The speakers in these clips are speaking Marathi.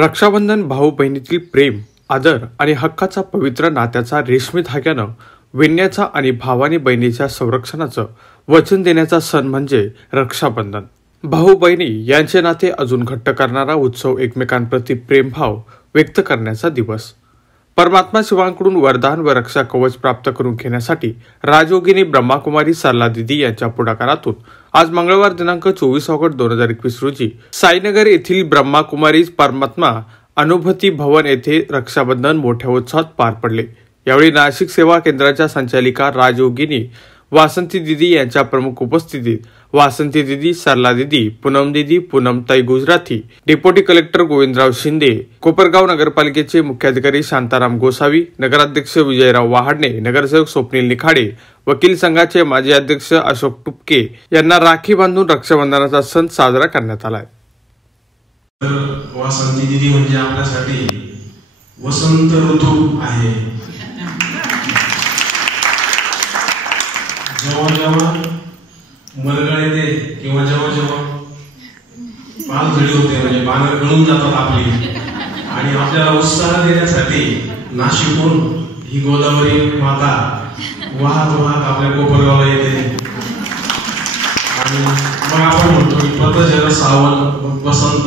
रक्षाबंधन भाऊ बहिणीतील प्रेम, आदर आणि हक्काचा पवित्र नात्याचा रेशमी धाग्यानं विणण्याचा आणि भावाने बहिणीच्या संरक्षणाचं वचन देण्याचा सण म्हणजे रक्षाबंधन. भाऊ बहिणी यांचे नाते अजून घट्ट करणारा उत्सव, एकमेकांप्रती प्रेमभाव व्यक्त करण्याचा दिवस. परमात्मा शिवांकडून वरदान व रक्षा कवच प्राप्त करून घेण्यासाठी राजयोगिनी ब्रह्माकुमारी सरला दिदी यांच्या पुढाकारातून आज मंगळवार दिनांक 24 ऑगस्ट 2021 रोजी साईनगर येथील ब्रह्माकुमारी परमात्मा अनुभूती भवन येथे रक्षाबंधन मोठ्या उत्साहात पार पडले. यावेळी नाशिक सेवा केंद्राच्या संचालिका राजयोगिनी वासंती दिदी यांच्या प्रमुख उपस्थितीत वासंती दिदी, सरला दिदी, पूनम दिदी, पूनमताई गुजराती, डेप्युटी कलेक्टर गोविंदराव शिंदे, कोपरगाव नगरपालिकेचे मुख्याधिकारी शांताराम गोसावी, नगराध्यक्ष विजयराव वहाडणे, नगरसेवक स्वप्नील निखाडे, वकील संघाचे माजी अध्यक्ष अशोक टुपके यांना राखी बांधून रक्षाबंधनाचा सण साजरा करण्यात आलाय. वासंती दिदी म्हणजे आपल्यासाठी वसंत ऋतू आहे. जेव्हा जेव्हा मरगळ येते किंवा जेव्हा जेव्हा पालझडी होते म्हणजे पानं गळून जातात आपली, आणि आपल्याला उत्साह देण्यासाठी नाशिकहून ही गोदावरी माता वाहत वाहत आपल्या कोपरगावला येते. आणि मग आपण म्हणतो की पतझड सावन वसंत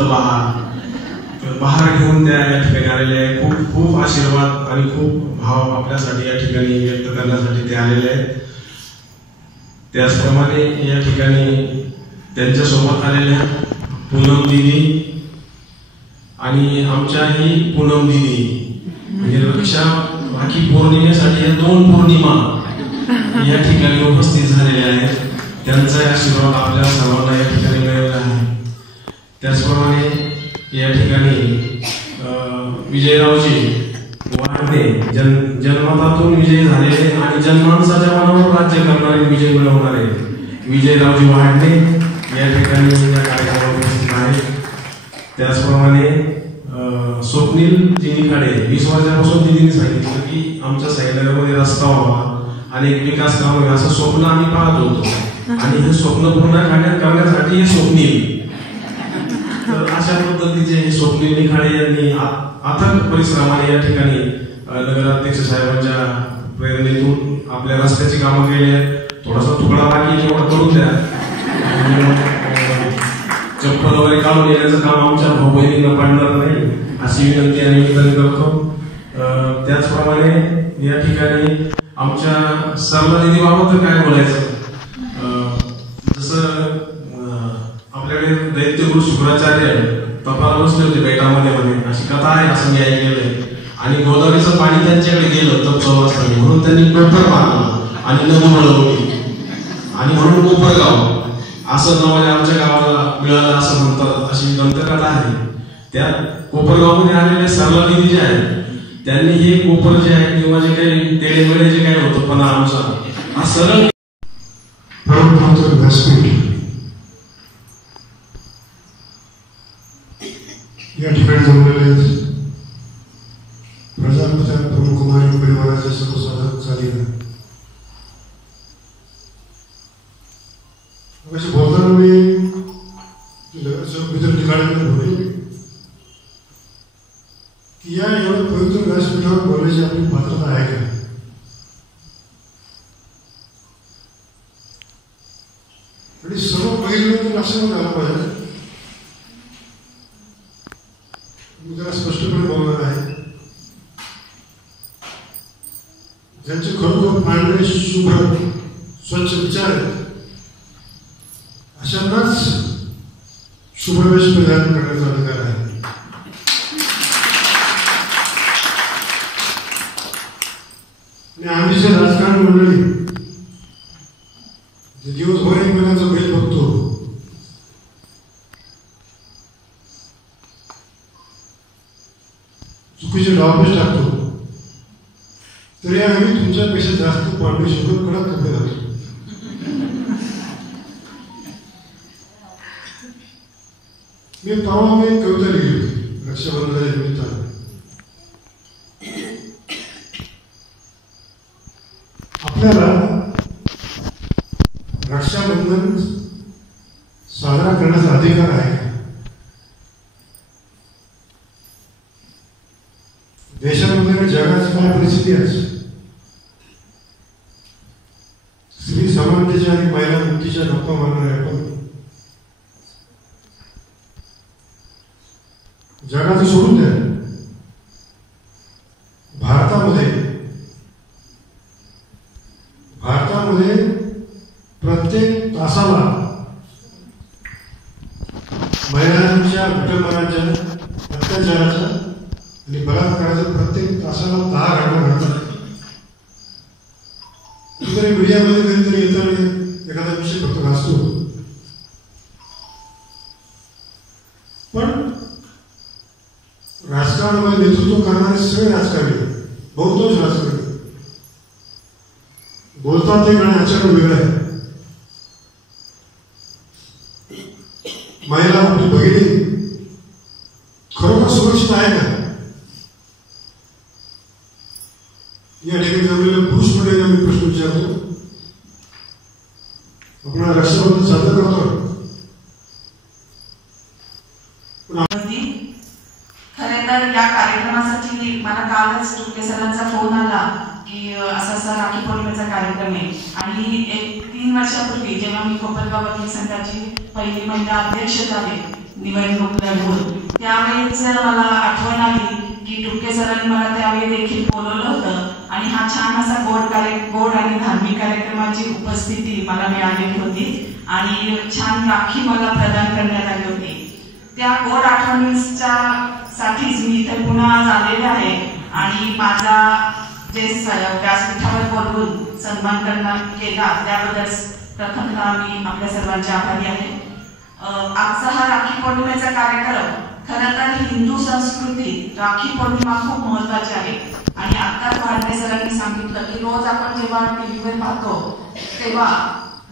बहार घेऊन त्या या ठिकाणी आलेले आहे. खूप खूप आशीर्वाद आणि खूप भाव आपल्यासाठी या ठिकाणी व्यक्त करण्यासाठी ते आलेले आहेत. त्याचप्रमाणे या ठिकाणी त्यांच्या सोबत आलेल्या पूनम दिदी आणि आमच्याही पूनम दिदी म्हणजे राखी पौर्णिमेसाठी 2 पौर्णिमा या ठिकाणी उपस्थित झालेल्या आहेत. त्यांचा आशीर्वाद आपल्या सर्वांना या ठिकाणी मिळालेला आहे. त्याचप्रमाणे या ठिकाणी विजयरावजी वाढणे जन्मतातून विजय झालेले आणि जनमानसाच्या मनावर राज्य करणारे, विजय मिळवणारे विजयरावजी वाढणे या ठिकाणी या कार्यक्रमात उपस्थित आहेत. त्याचप्रमाणे स्वप्नील जी निखाडे 20 वर्षापासून दिदीने सांगितलं की आमच्या साईनगरमध्ये रस्ता व्हावा आणि विकास काम व्हावा असं स्वप्न आम्ही पाहत होतो आणि हे स्वप्न पूर्ण करण्यासाठी हे स्वप्नील, तर अशा पद्धतीचे हे स्वप्नील निखाडे यांनी अथक परिश्रमाने या ठिकाणी नगराध्यक्ष साहेबांच्या प्रेरणेतून आपल्या रस्त्याची कामं केली आहेत. थोडासा तुकडा बाकी तेवढा करून द्या. चप्पल वगैरे काढून येण्याचं काम आमच्या भाऊ बहिणींना पडणार नाही अशी विनंती आणि निवेदन करतो. त्याचप्रमाणे या ठिकाणी आमच्या सरला दिदी बाबत काय बोलायचं, जसं आपल्याकडे दैत्यगुरु शुक्राचार्य तपाला बसले होते बेटामध्ये म्हणे अशी कथा आहे असं मी ऐकलेलं, आणि गोदावरीचं पाणी त्यांच्याकडे गेलं तप 14 वाजता म्हणून त्यांनी कोपर बांधलं आणि नदी वळवली आणि म्हणून कोपरगाव असं नाव आमच्या गावाला मिळालं असं म्हणतात, अशी दंतकथा आहे. त्या कोपरगावमध्ये आलेले सरला दिदी जे आहेत त्यांनी हे कोपर जे आहे किंवा जे काही तेडेमेडे जे काही होतं पणानुसार हा सरळ या ठिकाणी जमलेले प्रजापती ब्रह्मकुमारी परिवाराचे सर्व साधक झाले. अशी बोलताना मी मित्र ठिकाणी बोलले की या एवढ्या पवित्र व्यासपीठावर बोलण्याची आपली पात्रता आहे का. आणि सर्व पहिल्यांदा लक्षात आलं पाहिजे, मी जरा स्पष्टपणे बोलणार आहे. ज्यांचे खरोखर पांढरे शुभ्र स्वच्छ विचार आहेत अशांनाच शुभ्रवेश प्रदान करण्याचा अधिकार आहे. आणि आम्ही जे राजकारण मंडळी जे दिवसभर एकमेकांचा बैल बघतो, चुकीचे डावपेच टाकतो, तरी आम्ही तुमच्यापेक्षा जास्त पांढरे शुभ्र कडक कपडे घालतो. मी तेव्हा मी कविता लिहिली होती रक्षाबंधनाच्या निमित्ताने. आपल्याला रक्षाबंधन साजरा करण्याचा अधिकार आहे. देशामध्ये आणि जगाची काय परिस्थिती आहे, स्त्री समानतेच्या आणि महिला मुक्तीच्या गप्पा मारणारे आपण जगाचं सोडून द्या, भारतामध्ये प्रत्येक तासाला महिलांच्या विटंबनाच्या, अत्याचाराच्या आणि बलात्काराच्या प्रत्येक तासाला 10 घटना घडतात. कुठेतरी मीडियामध्ये कधीतरी येतं आणि एखादा विषय फक्त वाचतो, पण राजकारणामध्ये नेतृत्व करणारे सगळे राजकारणी, बहुतांश राजकारणी बोलतात ते आणि आचरण वेगळं आहे. महिला आपली भगिनी खरोखर सुरक्षित आहे का, या ठिकाणी जमलेल्या पुरुष मंडळींना मी प्रश्न विचारतो. आपण रक्षाबंधन साजरं करतो, खरे तर या कार्यक्रमासाठी मला कालच टुपके सरांचा फोन आला की असा राखी पौर्णिमेचा कार्यक्रम आहे. आणि 3 वर्षापूर्वी जेव्हा मी कोपरगाव वकील संघाची पहिली महिला अध्यक्ष झाले निवडणूक लढवून, त्यावेळेच मला आठवण आली की टुपके सरांनी मला त्यावेळी देखील बोलवलं होतं आणि हा छान असा गोड आणि धार्मिक कार्यक्रमाची उपस्थिती मला मिळालेली होती आणि छान राखी मला प्रदान करण्यात आली होती. त्या गोड आठवणींच्या साठीच मी इथे पुन्हा आज आलेले आहे आणि माझा जे व्यासपीठावर बोलवून सन्मान केला त्याबद्दल प्रथमतः मी आपल्या सर्वांचे आभारी आहे. आजचा हा राखी पौर्णिमेचा कार्यक्रम खरं तर हिंदू संस्कृतीत राखी पौर्णिमा खूप महत्वाची आहे. आणि आत्ताच भारतीय सरांनी सांगितलं की रोज आपण जेव्हा टीव्हीवर पाहतो तेव्हा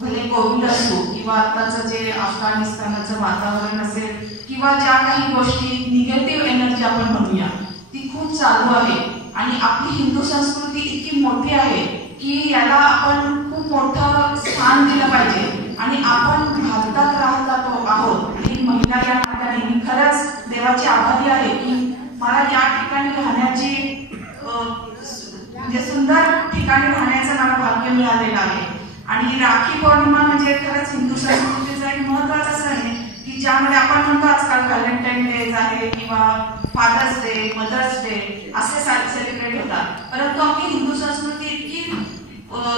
भले कोविड असो किंवा आत्ताचं जे अफगाणिस्तानाचं वातावरण असेल किंवा ज्या काही गोष्टी निगेटिव्ह एनर्जी आपण म्हणूया ती खूप चालू आहे. आणि आपली हिंदू संस्कृती इतकी मोठी आहे की याला आपण खूप मोठं स्थान दिलं पाहिजे. आणि आपण भारतात राहत आहोत आणि महिला या नात्याने मी खरंच देवाची आभारी आहे की मला या ठिकाणी राहण्याची म्हणजे सुंदर ठिकाणी राहण्याचं मला भाग्य मिळालेलं आहे. आणि राखी पौर्णिमा म्हणजे खरंच हिंदू संस्कृतीचा एक महत्वाचा सण आहे की ज्यामध्ये आपण म्हणतो आजकाल व्हॅलेंटाईन डे आहे किंवा फादर्स डे, मदर्स डे असे सेलिब्रेट होतात. परंतु आपली हिंदू संस्कृती इतकी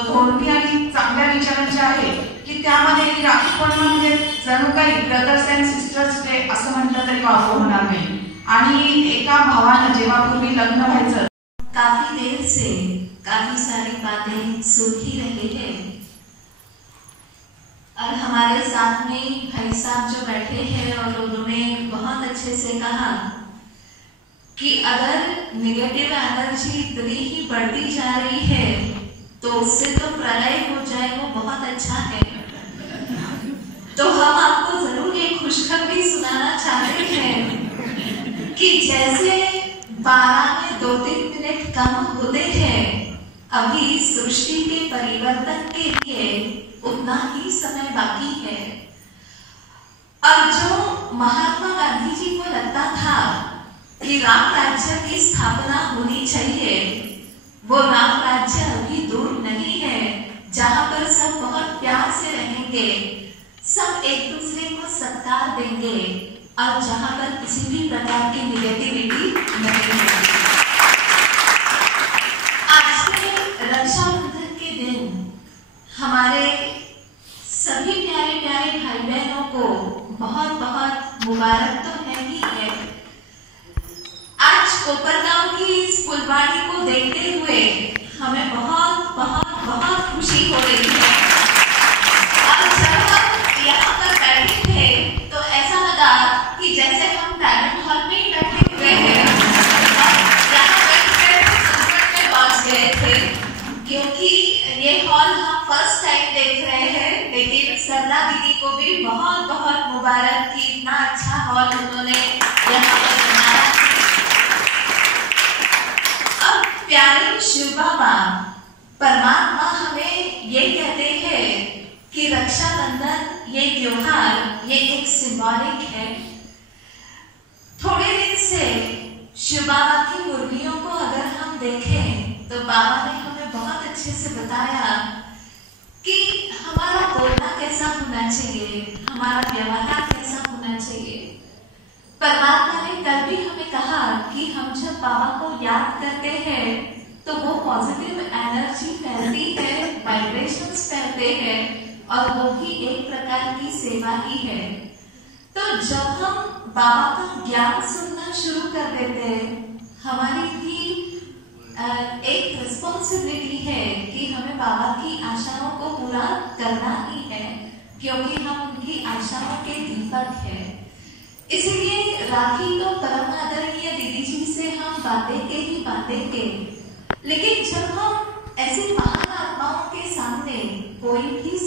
धोरणी आणि चांगल्या विचारांची आहे की त्यामध्ये राखी पौर्णिमा म्हणजे जणू काही ब्रदर्स अँड सिस्टर्स डे असं म्हटलं तरी वावग होणार नाही. आणि एका भावानं जेव्हा पूर्वी लग्न व्हायचं, काफी देर से काफी सारी बातें सुन ही रहे हैं और हमारे साथ में भाई साहब जो बैठे हैं और उन्होंने बहुत अच्छे से कहा कि अगर निगेटिव एनर्जी इतनी ही बढ़ती जा रही है तो उससे तो प्रलय हो जाए वो बहुत अच्छा है. तो हम आपको जरूर ये खुशखबरी सुनाना चाहते हैं कि जैसे 12 में 2-3 मिनट कम होते हैं, अभी सृष्टि के परिवर्तन के लिए उतना ही समय बाकी है. और जो महात्मा गांधी जी को लगता था कि राम राज्य की स्थापना होनी चाहिए, वो राम राज्य अभी दूर नहीं है जहां पर सब बहुत प्यार से रहेंगे, सब एक दूसरे को सत्कार देंगे और जहां पर किसी भी प्रकार की निगेटिविटी नहीं है. आज के रक्षाबंधन के दिन हमारे सभी प्यारे प्यारे भाई बहनों को बहुत बहुत मुबारक तो है ही है. आज कोपरगांव की इस फुलवाड़ी को देखते हुए हमें बहुत बहुत बहुत खुशी हो रही है. और जब हम यहाँ पर बैठे थे तो ऐसा लगा कि जैसे हम टैलेंट हॉल में ही बैठे हुए हैं और यहाँ बैठ संकट में पहुंच गए थे, क्योंकि ये हॉल हम फर्स्ट टाइम देख रहे हैं. लेकिन सरला दीदी को भी बहुत बहुत मुबारक कि इतना अच्छा हॉल उन्होंने यहाँ पर बनाया. अब प्यारे शिव बाबा परमात्मा हमें ये कहते हैं कि रक्षाबंधन ये त्योहार ये एक सिंबॉलिक है. थोड़े दिन से शिव बाबा की मुर्गियों को देखें तो बाबा ने हमें बहुत अच्छे से बताया कि हमारा बोलना कैसा होना चाहिए, हमारा व्यवहार कैसा होना चाहिए। परमात्मा ने कल भी हमें कहा कि हम जब बाबा को याद करते हैं तो वो पॉजिटिव एनर्जी फैलती है, वाइब्रेशंस फैलते हैं, और वो भी एक प्रकार की सेवा ही है। तो जब हम बाबा का ज्ञान सुनना शुरू कर देते हैं, हमारी भी एक रिस्पॉन्सिबिलिटी है कि हमें बाबा की आशाओं को पूरा करना ही है, क्योंकि हम उनकी आशाओं के दीपक हैं। इसलिए राखी तो परम आदरणीय दीदी जी से हम बांधेंगे ही बांधेंगे, लेकिन जब हम ऐसे महान आत्माओं के सामने कोई भी